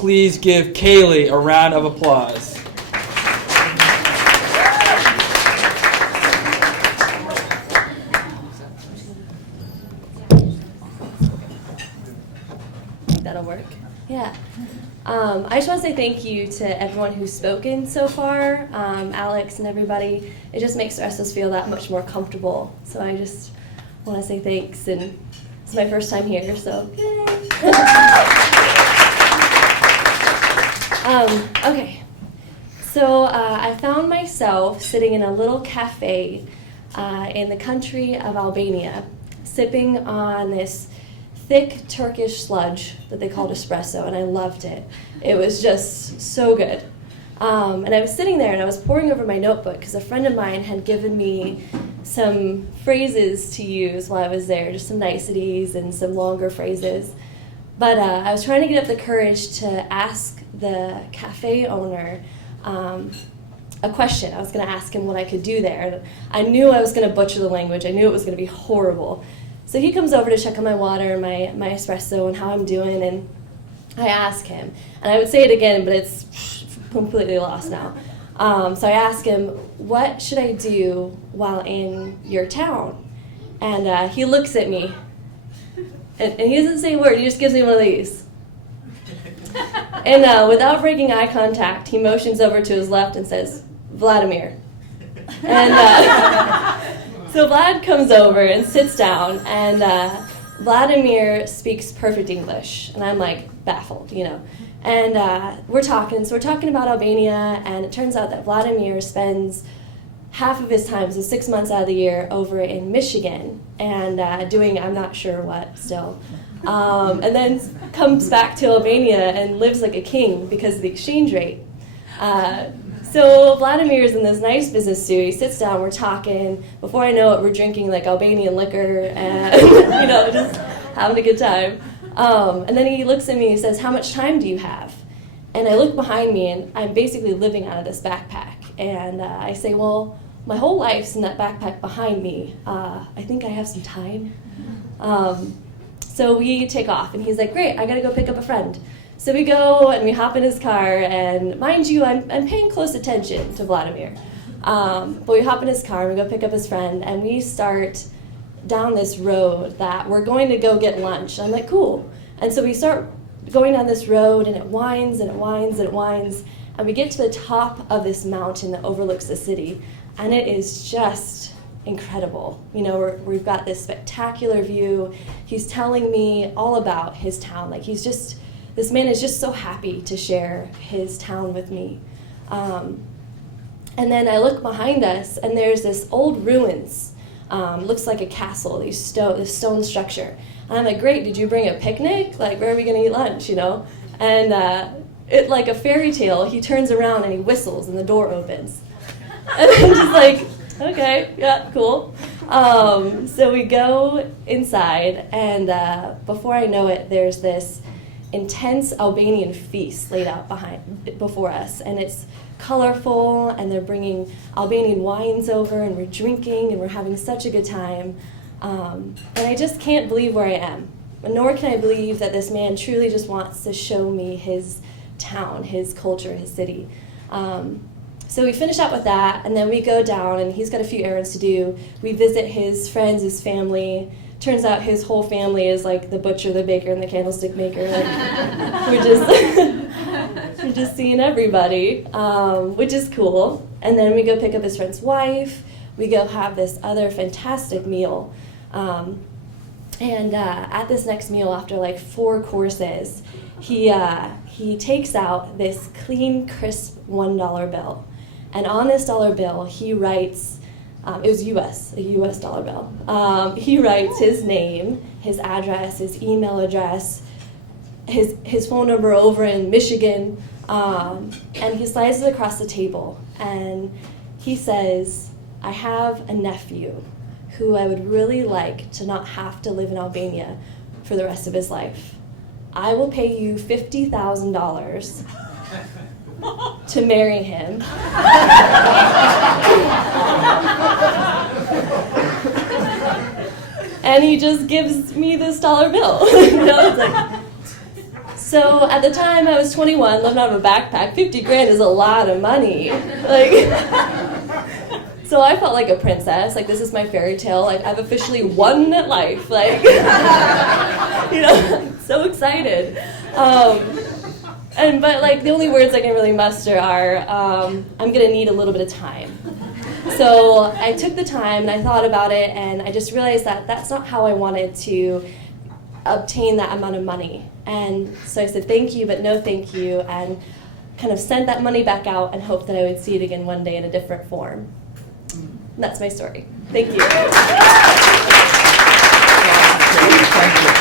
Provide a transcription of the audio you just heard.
please give Calie a round of applause. That'll work. Yeah. I just want to say thank you to everyone who's spoken so far, Alex and everybody. It just makes the rest of us feel that much more comfortable. So I just want to say thanks, and it's my first time here, so yay! Okay, so I found myself sitting in a little cafe in the country of Albania, sipping on this thick Turkish sludge that they called espresso, and I loved it. It was just so good. And I was sitting there and I was poring over my notebook because a friend of mine had given me some phrases to use while I was there, just some niceties and some longer phrases. But I was trying to get up the courage to ask the cafe owner a question. I was going to ask him what I could do there. I knew I was going to butcher the language. I knew it was going to be horrible. So he comes over to check on my water and my espresso and how I'm doing, and I ask him. And I would say it again, but it's completely lost now. So I ask him, what should I do while in your town? And he looks at me, and he doesn't say a word. He just gives me one of these. And without breaking eye contact, he motions over to his left and says, Vladimir. And so Vlad comes over and sits down, and Vladimir speaks perfect English, and I'm like baffled, you know. And we're talking about Albania, and it turns out that Vladimir spends half of his time, so 6 months out of the year, over in Michigan, and doing I'm not sure what still. And then comes back to Albania and lives like a king because of the exchange rate. So Vladimir's in this nice business suit. He sits down, we're talking. Before I know it, we're drinking like Albanian liquor and, you know, just having a good time. And then he looks at me and he says, how much time do you have? And I look behind me, and I'm basically living out of this backpack. And I say, well, my whole life's in that backpack behind me. I think I have some time. So we take off, and he's like, great, I gotta go pick up a friend. So we go, and we hop in his car, and mind you, I'm paying close attention to Vladimir. But we hop in his car, and we go pick up his friend, and we start down this road that we're going to go get lunch. I'm like, cool. And so we start going down this road, and it winds, and it winds, and it winds, and we get to the top of this mountain that overlooks the city, and it is just incredible. You know, we've got this spectacular view. He's telling me all about his town. Like, this man is just so happy to share his town with me. And then I look behind us, and there's this old ruins. Looks like a castle, this stone structure. And I'm like, great, did you bring a picnic? Like, where are we going to eat lunch, you know? And it like a fairy tale, he turns around and he whistles, and the door opens. And I'm just like, okay, yeah, cool. So we go inside, and before I know it, there's this intense Albanian feast laid out before us, and it's colorful, and they're bringing Albanian wines over, and we're drinking, and we're having such a good time. And I just can't believe where I am, nor can I believe that this man truly just wants to show me his town, his culture, his city. So we finish up with that, and then we go down, and he's got a few errands to do. We visit his friends, his family. Turns out his whole family is like the butcher, the baker, and the candlestick maker. Like, we're just seeing everybody, which is cool. And then we go pick up his friend's wife. We go have this other fantastic meal. And at this next meal, after like 4 courses, he takes out this clean, crisp $1 bill. And on this dollar bill, he writes, it was a US dollar bill. He writes his name, his address, his email address, his phone number over in Michigan, and he slides it across the table. And he says, I have a nephew who I would really like to not have to live in Albania for the rest of his life. I will pay you $50,000 to marry him. And he just gives me this dollar bill. You know, it's like So at the time I was 21, living out of a backpack. 50 grand is a lot of money. So I felt like a princess. Like, this is my fairy tale. Like, I've officially won at life. Like, I'm so excited. But like, the only words I can really muster are, I'm gonna need a little bit of time. So I took the time and I thought about it, and I just realized that that's not how I wanted to obtain that amount of money. And so I said thank you, but no thank you, and kind of sent that money back out and hoped that I would see it again one day in a different form. And that's my story. Thank you. Thank you.